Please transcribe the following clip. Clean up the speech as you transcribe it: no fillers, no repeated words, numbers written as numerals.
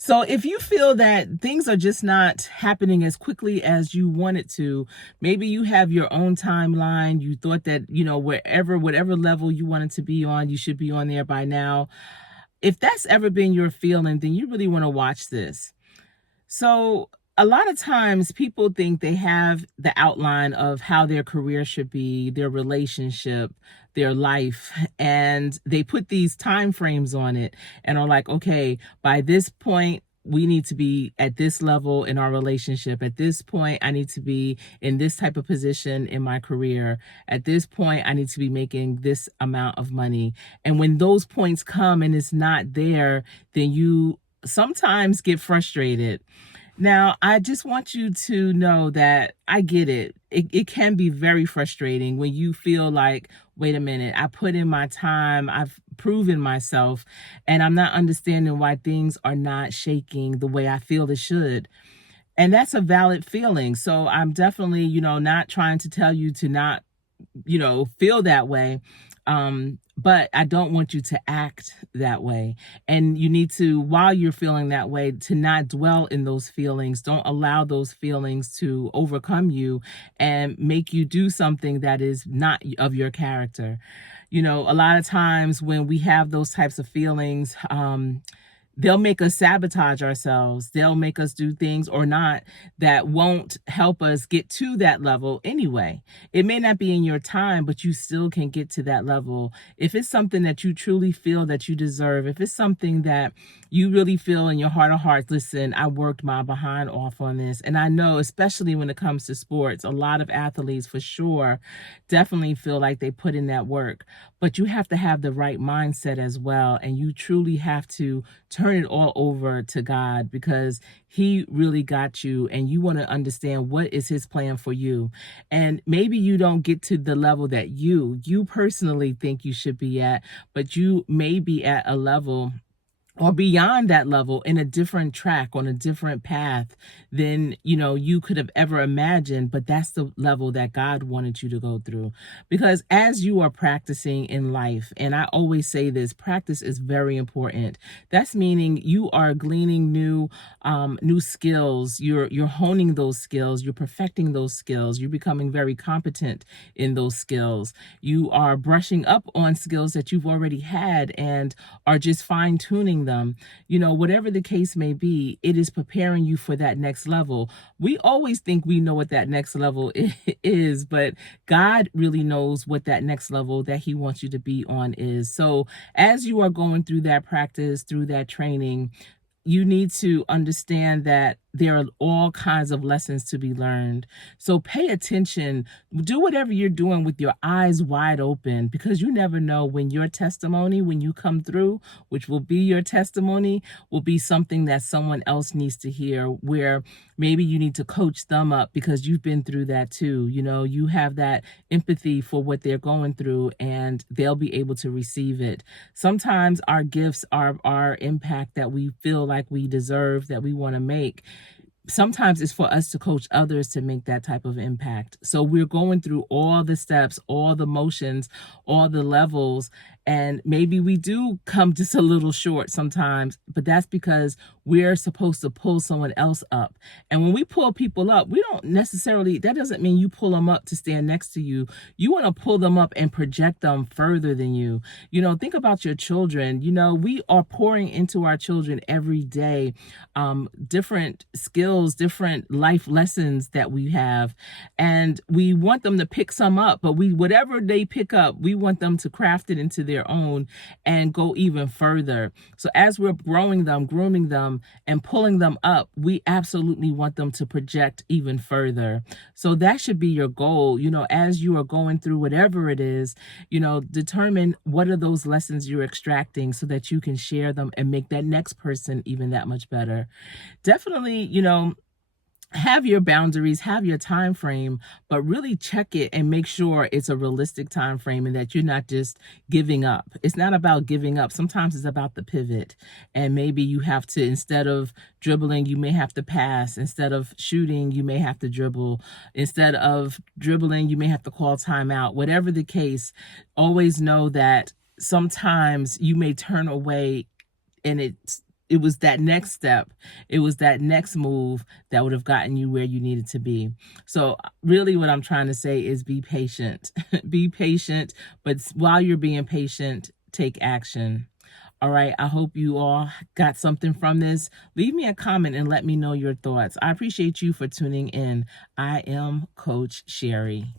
So if you feel that things are just not happening as quickly as you want it to, maybe you have your own timeline. You thought that, whatever level you wanted to be on, you should be on there by now. If that's ever been your feeling, then you really want to watch this. So a lot of times people think they have the outline of how their career should be, their relationship, their life, and they put these time frames on it and are like, okay, by this point, we need to be at this level in our relationship. At this point, I need to be in this type of position in my career. At this point, I need to be making this amount of money. And when those points come and it's not there, then you sometimes get frustrated. Now, I just want you to know that I get it. It can be very frustrating when you feel like, wait a minute, I put in my time, I've proven myself, and I'm not understanding why things are not shaking the way I feel it should. And that's a valid feeling. So I'm definitely, not trying to tell you to not feel that way. But I don't want you to act that way. And you need to, while you're feeling that way, to not dwell in those feelings. Don't allow those feelings to overcome you and make you do something that is not of your character. A lot of times when we have those types of feelings, they'll make us sabotage ourselves. They'll make us do things or not that won't help us get to that level anyway. It may not be in your time, but you still can get to that level. If it's something that you truly feel that you deserve, if it's something that you really feel in your heart of hearts, listen, I worked my behind off on this. And I know, especially when it comes to sports, a lot of athletes for sure definitely feel like they put in that work. But you have to have the right mindset as well. And you truly have to turn it all over to God, because he really got you and you want to understand what is his plan for you. And maybe you don't get to the level that you personally think you should be at, but you may be at a level or beyond that level in a different track, on a different path than you could have ever imagined. But that's the level that God wanted you to go through. Because as you are practicing in life, and I always say this, practice is very important. That's meaning you are gleaning new skills. You're honing those skills, you're perfecting those skills, you're becoming very competent in those skills. You are brushing up on skills that you've already had and are just fine-tuning them. Whatever the case may be, it is preparing you for that next level. We always think we know what that next level is, but God really knows what that next level that he wants you to be on is. So as you are going through that practice, through that training, you need to understand that there are all kinds of lessons to be learned. So pay attention. Do whatever you're doing with your eyes wide open, because you never know when your testimony, when you come through, which will be your testimony, will be something that someone else needs to hear, where maybe you need to coach them up because you've been through that too. You have that empathy for what they're going through and they'll be able to receive it. Sometimes our gifts are our impact that we feel like we deserve, that we want to make. Sometimes it's for us to coach others to make that type of impact. So we're going through all the steps, all the motions, all the levels, and maybe we do come just a little short sometimes, but that's because we're supposed to pull someone else up. And when we pull people up, we don't necessarily, that doesn't mean you pull them up to stand next to you. You want to pull them up and project them further than you. Think about your children. We are pouring into our children every day, different skills, different life lessons that we have. And we want them to pick some up, but whatever they pick up, we want them to craft it into their own and go even further. So as we're growing them, grooming them, and pulling them up, we absolutely want them to project even further. So that should be your goal, as you are going through whatever it is, determine what are those lessons you're extracting so that you can share them and make that next person even that much better. Definitely, have your boundaries, have your time frame, but really check it and make sure it's a realistic time frame and that you're not just giving up. It's not about giving up. Sometimes it's about the pivot. And maybe you have to, instead of dribbling, you may have to pass. Instead of shooting, you may have to dribble. Instead of dribbling, you may have to call timeout. Whatever the case, always know that sometimes you may turn away and it's it was that next step, it was that next move that would have gotten you where you needed to be. So really what I'm trying to say is be patient. Be patient, but while you're being patient, take action. All right, I hope you all got something from this. Leave me a comment and let me know your thoughts. I appreciate you for tuning in. I am Coach Sherri.